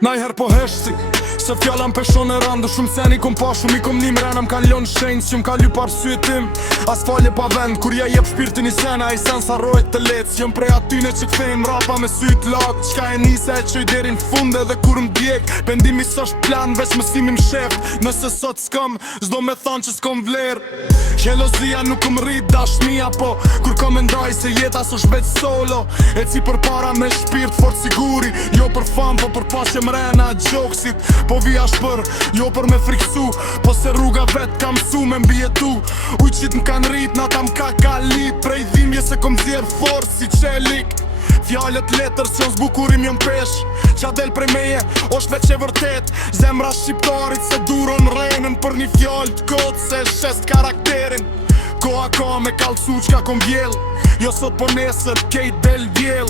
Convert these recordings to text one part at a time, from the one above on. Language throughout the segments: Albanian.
Najher po heshti se fjalla m'peshon e randë. Shumë sen i kom pa, shumë i kom një mrena. M'kan lon shenjë që m'kan lyp arsytim. As falje pa vend, kur ja jep shpirtin i sena. I sen sa rojt të lec, jëm prej atyne që kthejnë rapa me syt lak. Qka e nisa e qoj derin fund edhe kur m'djek. Pendimi s'osht plan, veç mësimi m'shef. Nëse sot s'kom, zdo me than që s'kom vler. Jelozia nuk m'rrit dashnia, po kur kom e ndaj se jeta s'osht veç solo. E ci për para me shpirt fort siguri. Jo për fam, po për pas që mrena gjoksit. Po vija shpër, jo për me friksu. Po se rruga vet kam su me mbjetu. Ujqit m'kan rrit, nata m'ka kalit. Prej dhimje se kom zjerë fort si qelik. Fjallet letër që zbukurim jëm pesh. Qa del prej meje, osht veq e vërtet. Zemra shqiptarit se duron renën. Për një fjall t'kot se shes karakterin. Koha ka me kalcu qka kom vjell. Jo sot po nesër kejt del vjell.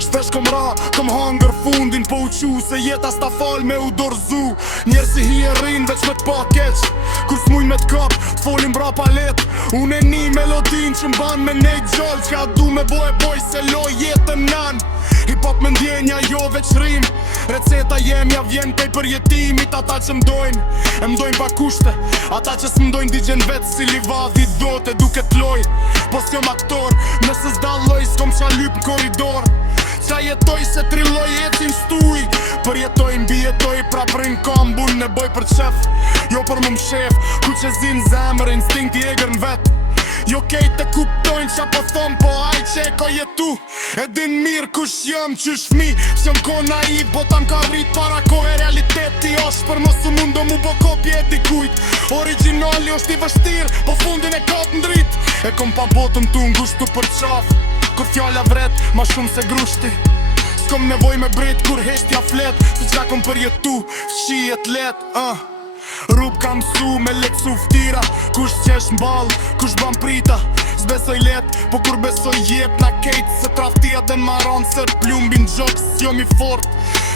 Shpesh kom ra, kom hangër fundin. Po uqu se jeta s'ta fal me u dorzu. Njerë si hi e rin veç me t'pa keq. Kur s'muj me t'kap, t'folim bra palet. Unë e një melodin që m'ban me nejt gjall. Qka du me boj se loj jetën nan. Hip-hop me ndjenja jo veç rim. Receta jemja vjen pej për jetimit. Ata që m'dojnë, e m'dojnë pa kushte. Ata që s'm'dojnë digjen vetë si livadhi dote duke t'loj. Po s'jom aktor, nëse s'dalloj s'kom qa lyp n'koridor. Qa jetoj se trilloj jetin stuj. Për jetoj mbi jetoj pra prin kambun. Ne boj për qef, jo për më mshef. Ku që zin zemër, instinkti egrë n'vet. Jo kejt e kuptojnë qa po thom, po aj që e ko jetu. E din mirë kush jëm qysh fmi. S'jom ko naiv, po tam ka rrit para kohë. Realiteti osht për mos u mundo mu bo kopje e dikujt. Originali osht i vështir, po fundin e ka t'ndrit. E kom pa botën tu ngushtu për qaf. Kur fjalla vret, ma shumë se grushti. S'kom nevoj me brit kur heshtja flet. Se qka kom përjetu, fshijet let. Rrub kam su me leksu ftira. Kush qesh m'ball, kush ban prita. S'besoj let, po kur besoj jep na kejt. Se traftia dhe n'maron se t'plumbin gjok. S'jom i fort,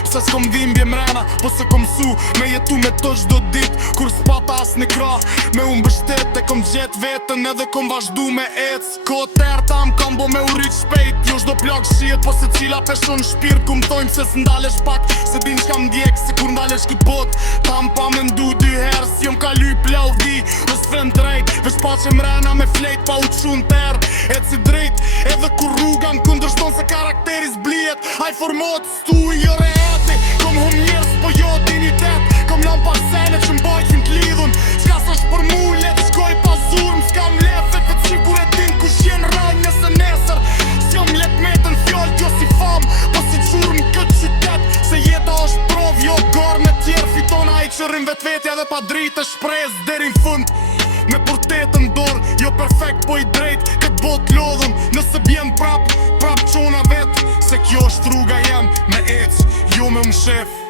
se s'kom dhimbje mrena. Po se kom su me jetu me to gjdo dit. Kur s'pata as një kra, me unë bështet. E kom gjet vetën edhe kom vazhdu me ec. Ko ter tam kam bo me urit shpejt. Jo shdo plak shiet, po se cila peshon shpirt. Ku m'thojmë se s'ndalesh pak, se din qka m'djek. Se kur ndalesh kët bot, tam pa me ndu dy her. S'jom ka lyp laudhi, dhe s'fen drejt. Vesh pa që mrena me flejt, pa u t'shun ter. E si drejt, edhe kur rruga m'kundërshton se karakteri s'blijet. Aj format s'tu i reheti. Kom hum njerës po jo dignitet. Kom lam pa sene që m'bajtin t'lidhun. Qka s'osht për mu, let shkoj pa zur. M'skam lefe të qikur e din kush jen rajnë nëse nesër. S'jom let metën fjall kjo si fam, po si qur m'kët qytet. Se jeta është prov, jo gar me tjerë. Fitona i qërim vetvetja dhe pa dritë shprez derin fund. Me portetën dor, jo perfekt po i drejt. Këtë bot lodhëm, nëse bjen prap qona vet. Se kjo është rruga jem me ec, jo me mshef.